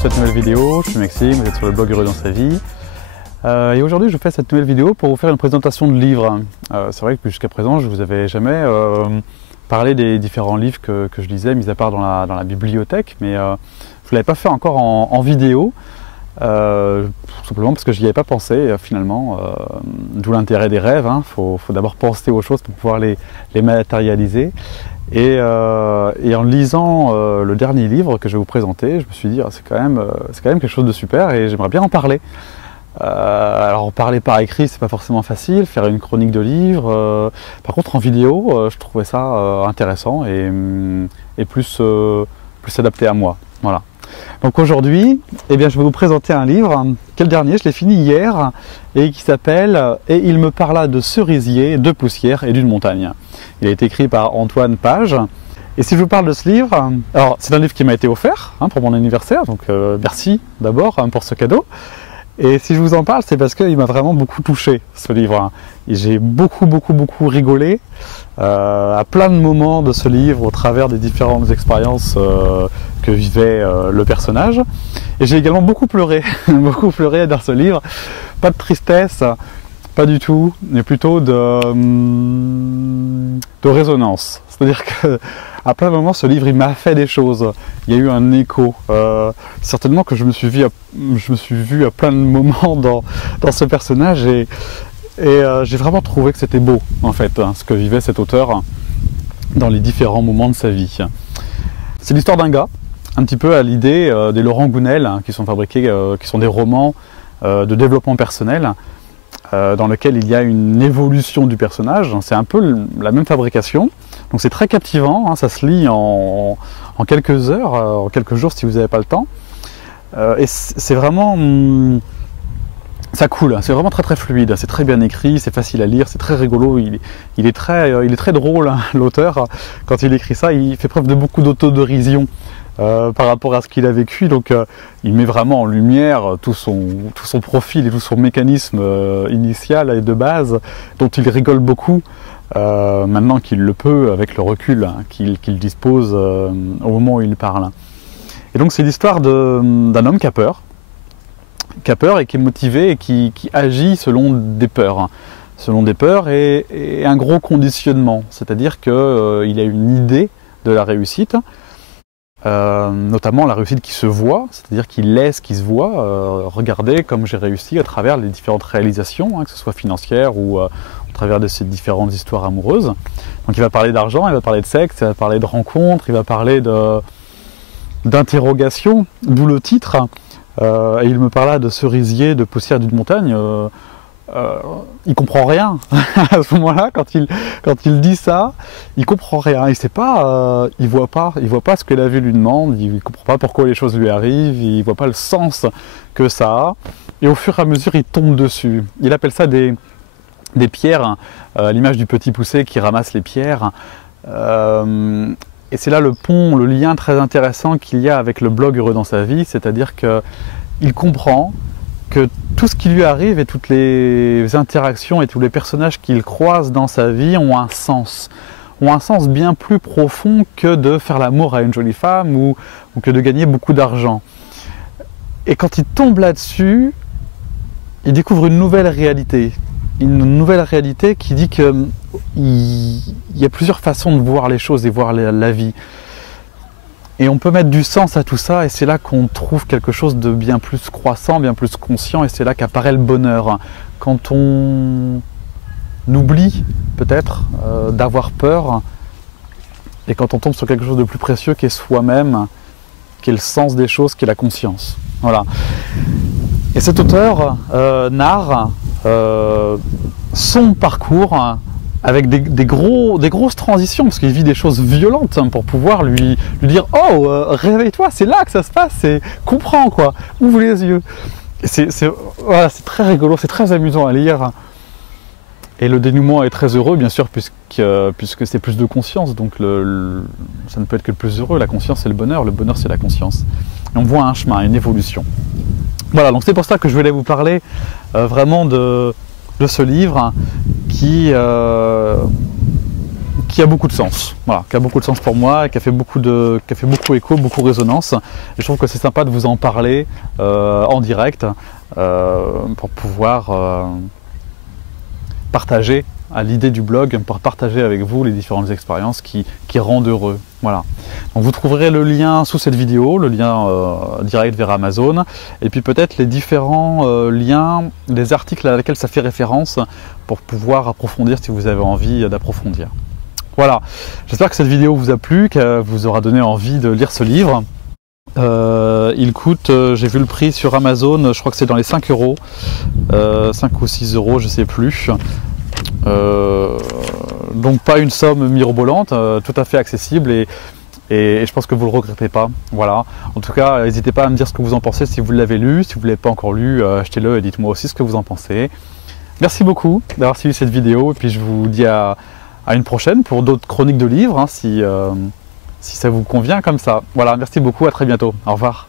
cette nouvelle vidéo. Je suis Maxime, vous êtes sur le blog Heureux dans sa vie. Et aujourd'hui je fais cette nouvelle vidéo pour vous faire une présentation de livres. C'est vrai que jusqu'à présent je ne vous avais jamais parlé des différents livres que je lisais, mis à part dans la bibliothèque, mais je ne l'avais pas fait encore en vidéo, tout simplement parce que je n'y avais pas pensé finalement, d'où l'intérêt des rêves, hein. Faut d'abord penser aux choses pour pouvoir les matérialiser. Et en lisant le dernier livre que je vais vous présenter, je me suis dit c'est quand même quelque chose de super et j'aimerais bien en parler. Alors en parler par écrit c'est pas forcément facile, faire une chronique de livre, par contre en vidéo je trouvais ça intéressant et plus adapté à moi. Voilà. Donc aujourd'hui, eh bien, je vais vous présenter un livre, quel dernier, je l'ai fini hier, et qui s'appelle « Et il me parla de cerisier, de poussière et d'une montagne ». Il a été écrit par Antoine Page. Et si je vous parle de ce livre, alors c'est un livre qui m'a été offert pour mon anniversaire, donc merci d'abord pour ce cadeau. Et si je vous en parle, c'est parce qu'il m'a vraiment beaucoup touché, ce livre. J'ai beaucoup rigolé à plein de moments de ce livre au travers des différentes expériences que vivait le personnage. Et j'ai également beaucoup pleuré, dans ce livre. Pas de tristesse, pas du tout, mais plutôt de résonance. C'est-à-dire que à plein de moments, ce livre, il m'a fait des choses. Il y a eu un écho. Certainement que je me suis vu à plein de moments dans ce personnage et j'ai vraiment trouvé que c'était beau, en fait, ce que vivait cet auteur dans les différents moments de sa vie. C'est l'histoire d'un gars, un petit peu à l'idée des Laurent Gounel, qui sont fabriqués, qui sont des romans de développement personnel, dans lequel il y a une évolution du personnage. C'est un peu la même fabrication, donc c'est très captivant, ça se lit en quelques heures, en quelques jours si vous n'avez pas le temps, et c'est vraiment... ça coule, c'est vraiment très fluide, c'est très bien écrit, c'est facile à lire, c'est très rigolo, il est très drôle, l'auteur, quand il écrit ça, il fait preuve de beaucoup d'autodérision par rapport à ce qu'il a vécu, donc il met vraiment en lumière tout son profil et tout son mécanisme initial et de base, dont il rigole beaucoup, maintenant qu'il le peut, avec le recul qu'il dispose au moment où il parle. Et donc c'est l'histoire d'un homme qui a peur et qui est motivé et qui agit selon des peurs. Et un gros conditionnement, c'est-à-dire qu'il a une idée de la réussite, notamment la réussite qui se voit, c'est-à-dire qu'il laisse qui se voit, regardez comme j'ai réussi à travers les différentes réalisations, que ce soit financières ou au travers de ces différentes histoires amoureuses. Donc il va parler d'argent, il va parler de sexe, il va parler de rencontres, il va parler d'interrogations, d'où le titre. Et il me parla de cerisier, de poussière d'une montagne. Il comprend rien à ce moment-là, quand il dit ça, il comprend rien. Il sait pas, il voit pas ce que la vie lui demande. Il comprend pas pourquoi les choses lui arrivent. Il voit pas le sens que ça a. Et au fur et à mesure, il tombe dessus. Il appelle ça des pierres, à l'image du petit poussé qui ramasse les pierres. Et c'est là le lien très intéressant qu'il y a avec le blog Heureux dans sa vie, c'est-à-dire qu'il comprend que tout ce qui lui arrive et toutes les interactions et tous les personnages qu'il croise dans sa vie ont un sens bien plus profond que de faire l'amour à une jolie femme ou que de gagner beaucoup d'argent. Et quand il tombe là-dessus, il découvre une nouvelle réalité. Une nouvelle réalité qui dit qu'il y a plusieurs façons de voir les choses et voir la vie. Et on peut mettre du sens à tout ça, et c'est là qu'on trouve quelque chose de bien plus croissant, bien plus conscient, et c'est là qu'apparaît le bonheur. Quand on oublie peut-être d'avoir peur, et quand on tombe sur quelque chose de plus précieux qui est soi-même, qui est le sens des choses, qui est la conscience. Voilà. Et cet auteur narre son parcours avec des grosses transitions, parce qu'il vit des choses violentes pour pouvoir lui dire « Oh, réveille-toi, c'est là que ça se passe, comprends quoi, ouvre les yeux ». C'est très rigolo, c'est très amusant à lire. Et le dénouement est très heureux, bien sûr, puisque c'est plus de conscience, donc ça ne peut être que le plus heureux. La conscience c'est le bonheur c'est la conscience. Et on voit un chemin, une évolution. Voilà, donc c'est pour ça que je voulais vous parler vraiment de ce livre qui qui a beaucoup de sens, voilà, qui a beaucoup de sens pour moi et qui a fait beaucoup écho, beaucoup résonance. Et je trouve que c'est sympa de vous en parler en direct pour pouvoir partager à l'idée du blog, pour partager avec vous les différentes expériences qui rendent heureux. Voilà. Donc vous trouverez le lien sous cette vidéo, le lien direct vers Amazon, et puis peut-être les différents liens, les articles à lesquels ça fait référence pour pouvoir approfondir si vous avez envie d'approfondir. Voilà, j'espère que cette vidéo vous a plu, qu'elle vous aura donné envie de lire ce livre. Il coûte, j'ai vu le prix sur Amazon, je crois que c'est dans les 5 euros, 5 ou 6 euros, je sais plus. Donc pas une somme mirobolante, tout à fait accessible et je pense que vous ne le regrettez pas. Voilà. En tout cas, n'hésitez pas à me dire ce que vous en pensez si vous l'avez lu. Si vous ne l'avez pas encore lu, achetez-le et dites-moi aussi ce que vous en pensez. Merci beaucoup d'avoir suivi cette vidéo et puis je vous dis à une prochaine pour d'autres chroniques de livres, hein, si ça vous convient comme ça. Voilà, merci beaucoup, à très bientôt. Au revoir.